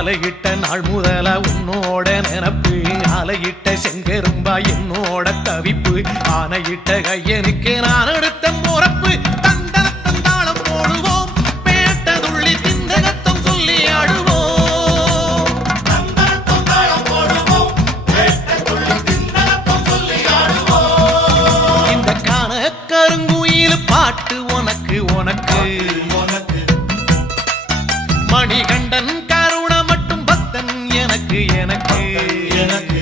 மாலையிட்ட நாள் முதல உன்னோட நினப்பு ஆலையிட்ட செங்கரும்பா என்னோட தவிப்பு ஆனையிட்ட கையனுக்கு நான் எடுத்த முறப்பு தந்தனத்தம் தாளம் போடுவோம் பேட்டதுள்ளி திந்தகத்தம் சொல்லி ஆடுவோம் தந்தனத்தம் தாளம் போடுவோம் பேட்டதுள்ளி திந்தகத்தம் சொல்லி ஆடுவோம் இந்த காண கருங்குயில் பாட்டு உனக்கு உனக்கு மணிகண்டன் கருண மட்டும் பக்தன் எனக்கு எனக்கு எனக்கு